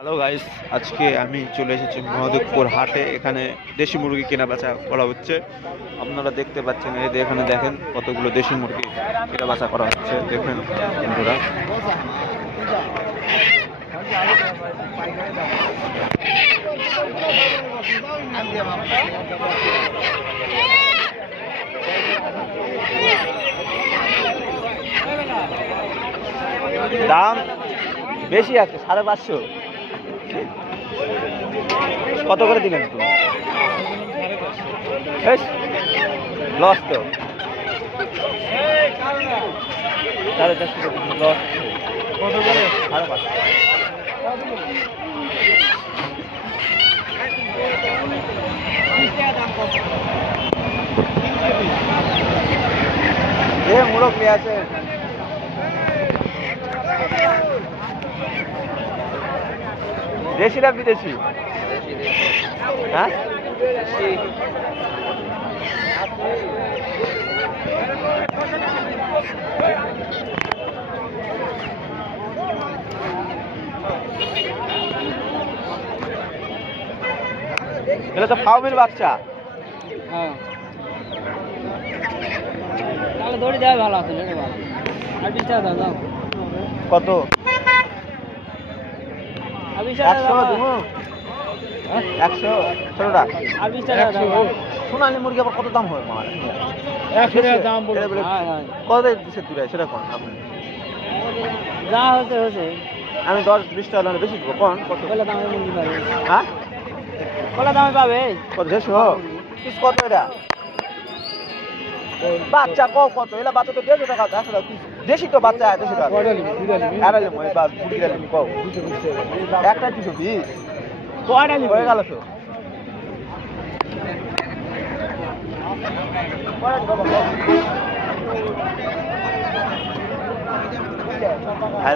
Hello guys, আজকে আমি চলে এসেছি মহাদেবপুর হাটে। এখানে দেশি মুরগি কেনা বেচা করা হচ্ছে। আপনারা দেখতে পাচ্ছেন, এই যে এখানে দেখেন কতগুলো দেশি মুরগি কেনা বেচা করা হচ্ছে। দেখেন বন্ধুরা, দাম বেশি আছে, 550। কত করে দিবেন তুমি? লস তো, 450 লস। কত করে? 550। মুরগ নিয়ে আছে। দেশি না বিদেশি? হ্যাঁ, এটা তো ফাউমির বাচ্চা। হ্যাঁ, তাহলে দড়ি দেওয়া ভালো আছে। আর 20 টাকা দাও। কত? আর 20 টাকা 100 দাও। দেবো। 100 ছোটটা। আর 20 টাকা দাও। সোনালী মুরগি আবার কত দাম হয় মার? 100 টাকা দাম বলে। হ্যাঁ হ্যাঁ, কত দিচ্ছে তুই? সেটা কোন আপনি? যা হচ্ছে হচ্ছে। আমি 10-20 টাকা দামে বেশি দেবো। কোন কত? বলে দামে মুরগি পাবে। হ্যাঁ, বলে দামে পাবে। কত? 150 পিস। কত এটা? বাচ্চা কত? এলা বাচ্চা তো 150 টাকা। 100 টাকা পিস। দেশি তো বাচ্চা, 200 টাকা। আড়াইলে মই বা মুরগি আলি কও। একটা 220। কয়টা নিবি? হয়ে গেল তো। হ্যাঁ,